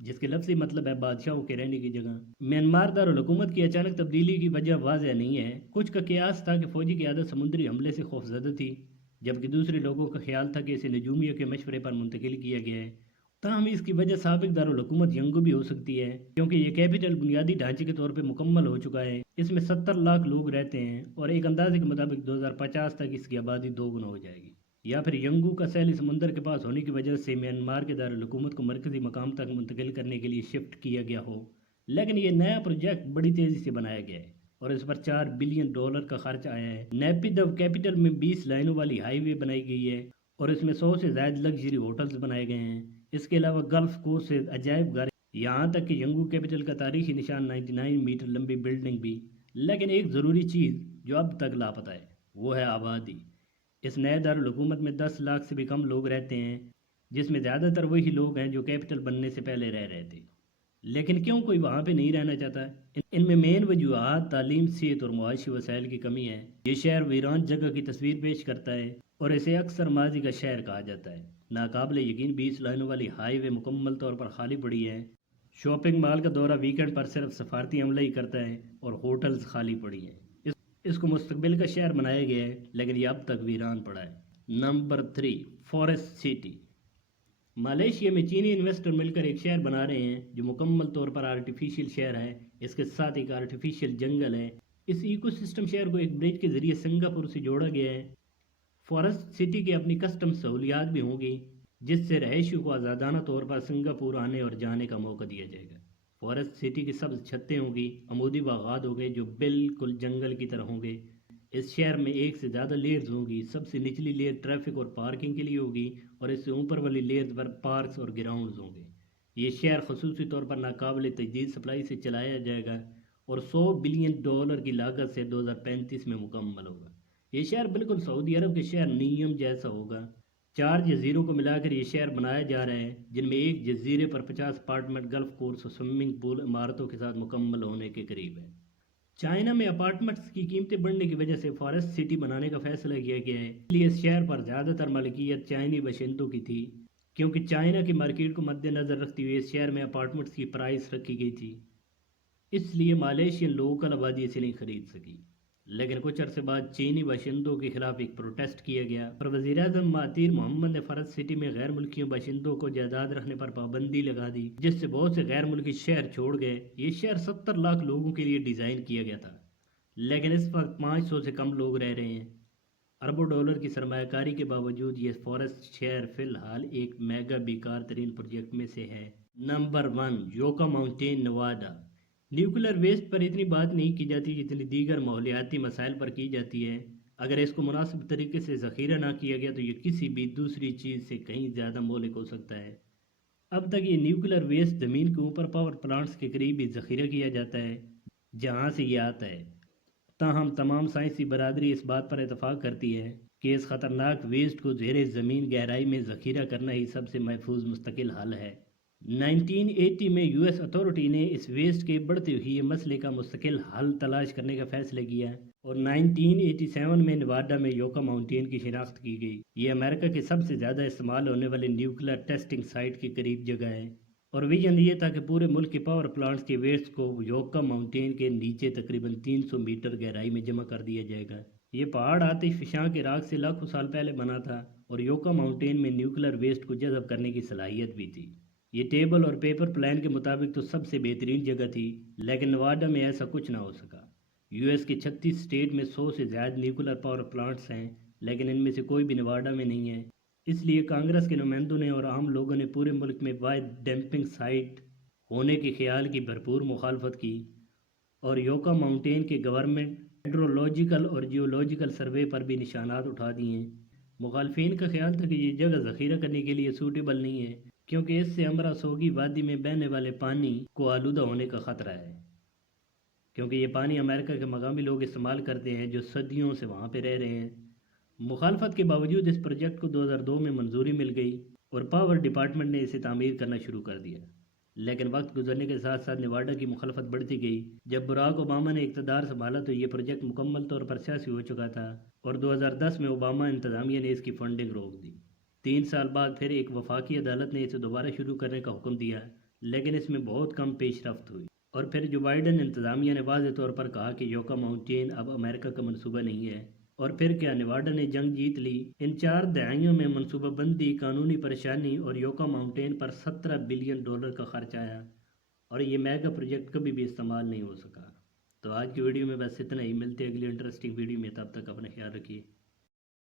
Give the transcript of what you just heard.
جس کے لفظی مطلب ہے بادشاہوں کے رہنے کی جگہ۔ میانمار دارالحکومت کی اچانک تبدیلی کی وجہ واضح نہیں ہے۔ کچھ کا قیاس تھا کہ فوجی قیادت سمندری حملے سے خوفزدہ تھی، جبکہ دوسرے لوگوں کا خیال تھا کہ اسے نجومیوں کے مشورے پر منتقل کیا گیا ہے۔ تاہم اس کی وجہ سابق دارالحکومت ینگو بھی ہو سکتی ہے، کیونکہ یہ کیپٹل بنیادی ڈھانچے کے طور پہ مکمل ہو چکا ہے۔ اس میں 70 لاکھ لوگ رہتے ہیں اور ایک اندازے کے مطابق 2050 تک اس کی آبادی 2 گنا ہو جائے گی۔ یا پھر ینگو کا ساحلی سمندر کے پاس ہونے کی وجہ سے میانمار کے دارالحکومت کو مرکزی مقام تک منتقل کرنے کے لیے شفٹ کیا گیا ہو، لیکن یہ نیا پروجیکٹ بڑی تیزی سے بنایا گیا ہے اور اس پر $4 بلین کا خرچ آیا ہے۔ نیپیدو کیپٹل میں 20 لائنوں والی ہائی وے بنائی گئی ہے اور اس میں 100 سے زائد لگژری ہوٹلز بنائے گئے ہیں۔ اس کے علاوہ گلف کوسٹ سے عجائب گھر، یہاں تک کہ ینگو کیپٹل کا تاریخی نشان 99 میٹر لمبی بلڈنگ بھی۔ لیکن ایک ضروری چیز جو اب تک لاپتہ ہے وہ ہے آبادی۔ اس نئے دارالحکومت میں 10 لاکھ سے بھی کم لوگ رہتے ہیں، جس میں زیادہ تر وہی لوگ ہیں جو کیپٹل بننے سے پہلے رہ رہے تھے۔ لیکن کیوں کوئی وہاں پہ نہیں رہنا چاہتا ہے؟ ان میں مین وجوہات تعلیم، صحت اور معاشی وسائل کی کمی ہے۔ یہ شہر ویران جگہ کی تصویر پیش کرتا ہے اور اسے اکثر ماضی کا شہر کہا جاتا ہے۔ ناقابل یقین 20 لائنوں والی ہائی وے مکمل طور پر خالی پڑی ہے۔ شاپنگ مال کا دورہ ویکنڈ پر صرف سفارتی عملہ ہی کرتا ہے اور ہوٹلز خالی پڑی ہیں۔ اس کو مستقبل کا شہر بنایا گیا ہے، لیکن یہ اب تک ویران پڑا ہے۔ Number 3، forest city. ملیشیا میں چینی انویسٹر مل کر ایک شہر بنا رہے ہیں جو مکمل طور پر آرٹیفیشل شہر ہے۔ اس کے ساتھ ایک آرٹیفیشل جنگل ہے۔ اس ایکو سسٹم شہر کو ایک برج کے ذریعے سنگاپور سے جوڑا گیا ہے۔ فارسٹ سٹی کی اپنی کسٹم سہولیات بھی ہوں گی، جس سے رہائشیوں کو آزادانہ طور پر سنگاپور آنے اور جانے کا موقع دیا جائے گا۔ فارسٹ سٹی کی سبز چھتیں ہوں گی، عمودی باغات ہوں گے جو بالکل جنگل کی طرح ہوں گے۔ اس شہر میں ایک سے زیادہ لیئرز ہوں گی۔ سب سے نچلی لیئر ٹریفک اور پارکنگ کے لیے ہوگی اور اس سے اوپر والی لیئرز پر پارکس اور گراؤنڈز ہوں گے۔ یہ شہر خصوصی طور پر ناقابل تجدید سپلائی سے چلایا جائے گا اور $100 بلین کی لاگت سے 2035 میں مکمل ہوگا۔ یہ شہر بالکل سعودی عرب کے شہر نیم جیسا ہوگا۔ 4 جزیروں کو ملا کر یہ شہر بنایا جا رہا ہے، جن میں ایک جزیرے پر 50 اپارٹمنٹ، گلف کورس اور سوئمنگ پول عمارتوں کے ساتھ مکمل ہونے کے قریب ہے۔ چائنا میں اپارٹمنٹس کی قیمتیں بڑھنے کی وجہ سے فارسٹ سٹی بنانے کا فیصلہ کیا گیا ہے۔ اس لیے اس شہر پر زیادہ تر ملکیت چائنی باشندوں کی تھی، کیونکہ چائنا کی مارکیٹ کو مد نظر رکھتے ہوئے اس شہر میں اپارٹمنٹس کی پرائس رکھی گئی تھی۔ اس لیے مالیشین لوکل آبادی اسے نہیں خرید سکی۔ لیکن کچھ عرصے بعد چینی باشندوں کے خلاف ایک پروٹیسٹ کیا گیا اور وزیراعظم مہاتیر محمد نے فرد سٹی میں غیر ملکیوں باشندوں کو جائیداد رکھنے پر پابندی لگا دی، جس سے بہت سے غیر ملکی شہر چھوڑ گئے۔ یہ شہر 70 لاکھ لوگوں کے لیے ڈیزائن کیا گیا تھا، لیکن اس وقت 500 سے کم لوگ رہ رہے ہیں۔ اربوں ڈالر کی سرمایہ کاری کے باوجود یہ فارسٹ شہر فی الحال ایک میگا بیکار ترین پروجیکٹ میں سے ہے۔ Number 1، Yucca Mountain, Nevada. Nuclear waste پر اتنی بات نہیں کی جاتی جتنی دیگر ماحولیاتی مسائل پر کی جاتی ہے۔ اگر اس کو مناسب طریقے سے ذخیرہ نہ کیا گیا تو یہ کسی بھی دوسری چیز سے کہیں زیادہ مہلک ہو سکتا ہے۔ اب تک یہ نیوکلر ویسٹ زمین کے اوپر پاور پلانٹس کے قریب ہی ذخیرہ کیا جاتا ہے جہاں سے یہ آتا ہے۔ تاہم تمام سائنسی برادری اس بات پر اتفاق کرتی ہے کہ اس خطرناک ویسٹ کو زیر زمین گہرائی میں ذخیرہ کرنا ہی سب سے محفوظ مستقل حل ہے۔ 1980 میں US اتھارٹی نے اس ویسٹ کے بڑھتے ہوئے مسئلے کا مستقل حل تلاش کرنے کا فیصلہ کیا اور 1987 میں نواڈا میں یوکا ماؤنٹین کی شناخت کی گئی۔ یہ امریکہ کے سب سے زیادہ استعمال ہونے والے نیوکلر ٹیسٹنگ سائٹ کے قریب جگہ ہے اور ویژن یہ تھا کہ پورے ملک کے پاور پلانٹس کے ویسٹ کو یوکا ماؤنٹین کے نیچے تقریباً 300 میٹر گہرائی میں جمع کر دیا جائے گا۔ یہ پہاڑ آتش فشاں کے راکھ سے لاکھوں سال پہلے بنا تھا اور یوکا ماؤنٹین میں نیوکلر ویسٹ کو جذب کرنے کی صلاحیت بھی تھی۔ یہ ٹیبل اور پیپر پلان کے مطابق تو سب سے بہترین جگہ تھی، لیکن نواڈا میں ایسا کچھ نہ ہو سکا۔ US کے 36 اسٹیٹ میں 100 سے زائد نیوکلر پاور پلانٹس ہیں، لیکن ان میں سے کوئی بھی نواڈا میں نہیں ہے۔ اس لیے کانگریس کے نمائندوں نے اور عام لوگوں نے پورے ملک میں واحد ڈمپنگ سائٹ ہونے کے خیال کی بھرپور مخالفت کی اور یوکا ماؤنٹین کے گورنمنٹ ہائیڈرولوجیکل اور جیولوجیکل سروے پر بھی نشانات اٹھا دیے۔ مخالفین کا خیال تھا کہ یہ جگہ ذخیرہ کرنے کے لیے سوٹیبل نہیں ہے، کیونکہ اس سے امرا سوگی وادی میں بہنے والے پانی کو آلودہ ہونے کا خطرہ ہے، کیونکہ یہ پانی امریکہ کے مقامی لوگ استعمال کرتے ہیں جو صدیوں سے وہاں پہ رہ رہے ہیں۔ مخالفت کے باوجود اس پروجیکٹ کو 2002 میں منظوری مل گئی اور پاور ڈپارٹمنٹ نے اسے تعمیر کرنا شروع کر دیا۔ لیکن وقت گزرنے کے ساتھ ساتھ نواڈا کی مخالفت بڑھتی گئی۔ جب براک اوباما نے اقتدار سنبھالا تو یہ پروجیکٹ مکمل طور پر سیاسی ہو چکا تھا اور 2010 میں اوباما انتظامیہ نے اس کی فنڈنگ روک دی۔ 3 سال بعد پھر ایک وفاقی عدالت نے اسے دوبارہ شروع کرنے کا حکم دیا، لیکن اس میں بہت کم پیش رفت ہوئی۔ اور پھر جو بائیڈن انتظامیہ نے واضح طور پر کہا کہ یوکا ماؤنٹین اب امریکہ کا منصوبہ نہیں ہے، اور پھر کیا نیواڈا نے جنگ جیت لی۔ ان 4 دہائیوں میں منصوبہ بندی، قانونی پریشانی اور یوکا ماؤنٹین پر $17 بلین کا خرچ آیا، اور یہ میگا پروجیکٹ کبھی بھی استعمال نہیں ہو سکا۔ تو آج کی ویڈیو میں بس اتنا ہی، ملتے ہیں اگلی انٹرسٹنگ ویڈیو میں، تب تک اپنا خیال رکھیے۔